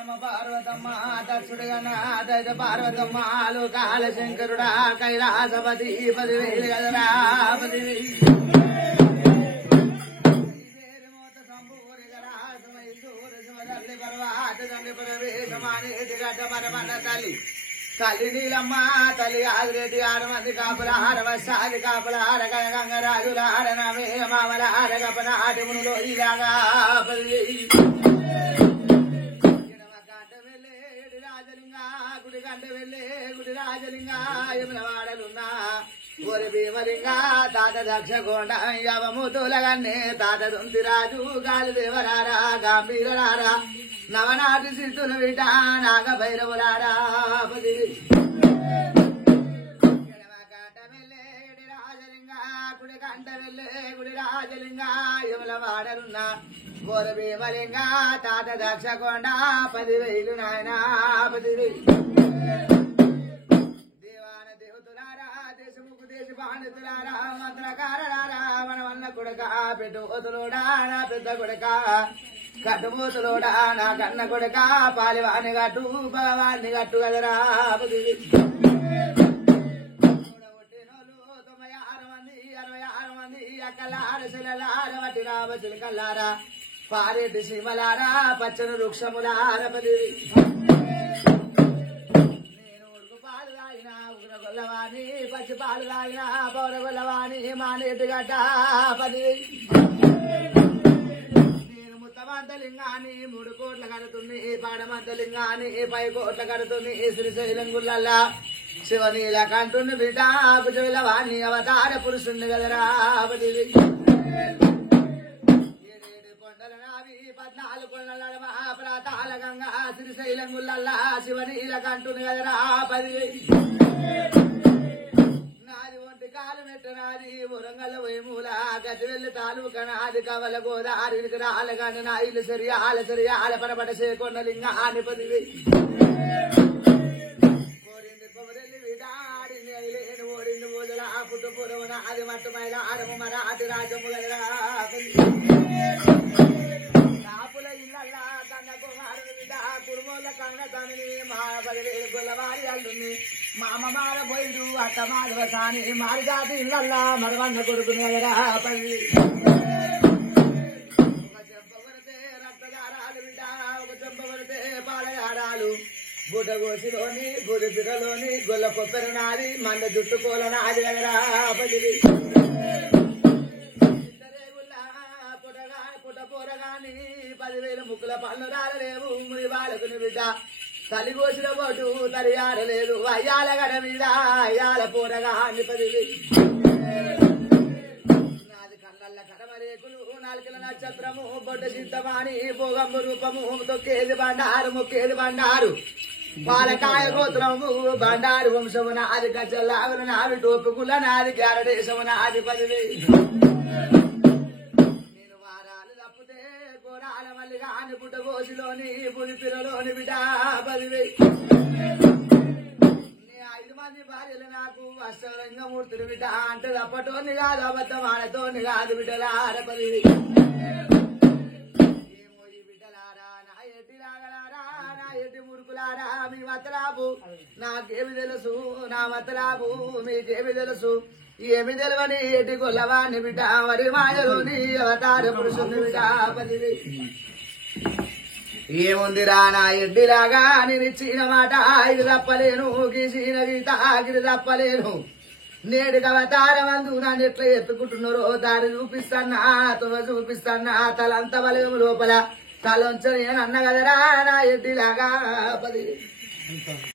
అమ్మ పార్వతమ్మ దక్షుడుగా నాదైత పార్వతమ్మ లోకాల శంకరుడా కైలాసపతి 10,000 గదరా 10,000 తల్లి తల్లి నీలమ్మ తల్లి ఆదిరెడ్డి 6 మంది కాపులార వర్షాది కాపులార గంగరాజులార నమే మామలార గపనాటి మునులో ఇలాగా రాజలింగా గుడి గంట వెళ్ళే గుడి రాజలింగా యముల వాడలున్నా ఓరి భీమలింగా తాత దక్షగోండ యవముతులగన్నే తాత దొంతిరాజు గాలి దేవరారా గాంభీరరారా నవనాటి సిద్ధులు విట నాగ భైరవులారా రాజలింగా గుడి గంట వెళ్ళే గుడి రాజలింగా యముల వాడలున్నా ఓరి భీమలింగా తాత దక్షగోండ 10,000 నాయనా 10,000 దేశపాండితులారా మంత్రకారారా మన వల్ల కొడుక పెట్టుబోతులోడా నా పెద్ద కొడుక కట్టుబోతులోడా నా కన్న కొడుక పాలివాణి గట్టు పలవాణ్ణి గట్టు కదరా 96 మంది 66 మంది అక్కలార శిలలార వటి రాబచులు కల్లారా పారెడ్డి సీమలారా పచ్చని వృక్షములార 10,000 గొల్లవాణి పచ్చి పాలు తాగిన పౌర గొల్లవాణి మానేటి గడ్డ 10,000 నేను ముత్తమంతలింగాని 3 కోట్ల కడుతుంది పాడమంతలింగాని 5 కోట్ల కడుతుంది శ్రీశైలం గుళ్ళల్లా శివనీల కంటుని బిడ్డ కుజవిలవాణి అవతార పురుషుణ్ణి గదరా 10,000 కొండల నావి 14 కొండల ప్రాతాల గంగా శ్రీశైలం గుళ్ళల్లా శివనీల కంటుని గదరా 10,000 నాది ఒంటి కాలు మెట్టనాది మురంగల వేమూల గది వెళ్ళి తాలూక నాది కవల గోదారికి రాలగాని నా ఇల్లు సరియాల పడబడ చేకొండ లింగాని 10,000 కోరింది కొమరెల్లి విడాడింది అయిలేని ఓడింది బోదల పుట్టు పురవున అది మట్టు మైల ఆడము మరాఠి రాజము కాపుల ఇళ్ళల్లా కన్న కుమారుని బిడ్డ కురుమోళ్ళ కన్న తనని మా 10,000 గొల్లవారి అల్లుని మా అమ్మ మార పోయిడు అత్త మాధవసాని మారి జాతి ఇళ్ళల్లా మరవన్న కొడుకుని ఎగరా 10,000 ఒక చెంప కొడితే రక్తదారాలు బిడ్డ ఒక చెంప కొడితే పాలయారాలు బుడ్డ గోసిలోని బుడి బిడలోని గొల్ల కొబ్బరి నాది మంద జుట్టుకోల నాది ఎగరా 10,000 పుట్టపోరగాని 10,000 ముక్కుల పన్ను రాలలేవు ముడి బాలకుని బిడ్డ తల్లి కోసిన పోటు తరియారలేదు అయ్యాల గడ మీద అయ్యాల పోరగాని 10,000 నాది కళ్ళల్ల కడమరేకులు 4 నక్షత్రము బొడ్డ సిద్ధమాని భోగంబు రూపము తొక్కేది బండారు మొక్కేది బండారు పాలకాయ గోత్రము బండారు వంశము నాది గజ్జలాగులు నాది టోపుకుల నాది గారదేశము నాది 10,000 కోరాల మల్లి కాని పుట్ట గోసిలోని పులి పిల్లలోని బిడ్డ 10,000 5 మంది భార్యలు నాకు అష్టలింగమూర్తులు బిడ్డ అంటే తప్పటోని కాదు అబద్ధం ఆడతోని కాదు బిడ్డలార 10,000 ఏమో ఈ బిడ్డలారా నా ఎడ్డి లాగలారా నా ఎడ్డి మురుకులారా మీ మతలాబు నాకేమి తెలుసు నా మతలాబు మీకేమి తెలుసు ఏమి తెలవని ఎడ్డి గొల్లవాణి బిడ్డ వరి మాయలోని అవతార పురుషుని బిడ్డ 10,000 ఏముందిరా నా ఎడ్డిలాగా నేను ఇచ్చిన మాట ఇది తప్పలేను గీసిన గీత గిరి తప్పలేను నేడుగా అవతారమందు నన్ను ఎట్లా ఎత్తుకుంటున్నారో దారి చూపిస్తానా తువ చూపిస్తానా తలంత బలము లోపల తలొంచని అన్న కదరా నా ఎడ్డిలాగా 10,000